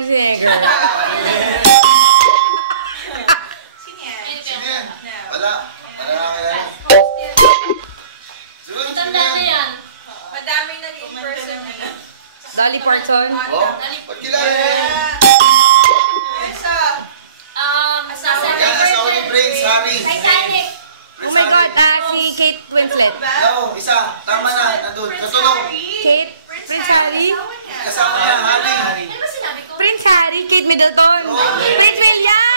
Schwarzenegger. Sino yan? Sino yan? Wala. Wala na kaya. Matanda na yan. Madaming nag-impersonate. Dolly Parton. Oh, ba't kilala yan? Yan, asawa ni Prince Harry. Titanic. Oh my God, si Kate Winslet. No, isa. Tama na. Nandun. Katulong. Kate? Prince Harry? Kasama niya, Harry. Ano ba sinabi ko? Prince Harry, Kate Middleton. Oh. Prince William!